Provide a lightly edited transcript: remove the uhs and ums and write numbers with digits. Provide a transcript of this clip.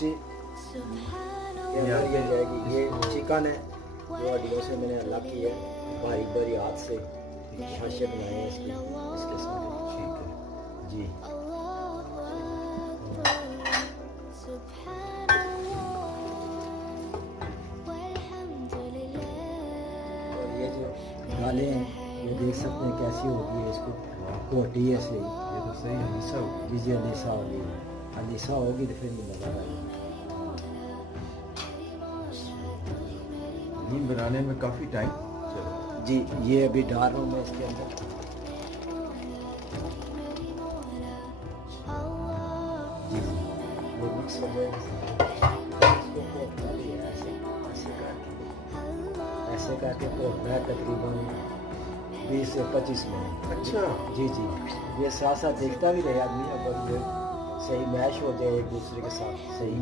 جی یہ جائے گی. یہ چکن ہے جو ہڈیوں سے میں نے الگ کی ہے, باریک باریک ہاتھ سے شاشے بنائے ہیں اس کے ساتھ. ٹھیک ہے جی اور یہ جو دالیں ہیں یہ دیکھ سکتے ہیں کیسی ہوگی ہے, اس کو کوٹی ہے صحیح. یہ تو صحیح حصہ ہو. جی جی علیسا ہوگی, علیسا ہوگی تو پھر نہیں لگا رہا. نیم بنانے میں کافی ٹائم چلو. جی یہ ابھی ڈال رہا ہوں میں اس کے اندر. جی جی وہ مکس ہو جائے گا. اس کو کوٹنا بھی ہے ایسے کر کے کوٹنا ہے تقریباً 20 سے 25 منٹ. اچھا جی جی یہ ساتھ ساتھ دیکھتا بھی رہے آدمی, اب یہ صحیح میش ہو جائے ایک دوسرے کے ساتھ صحیح.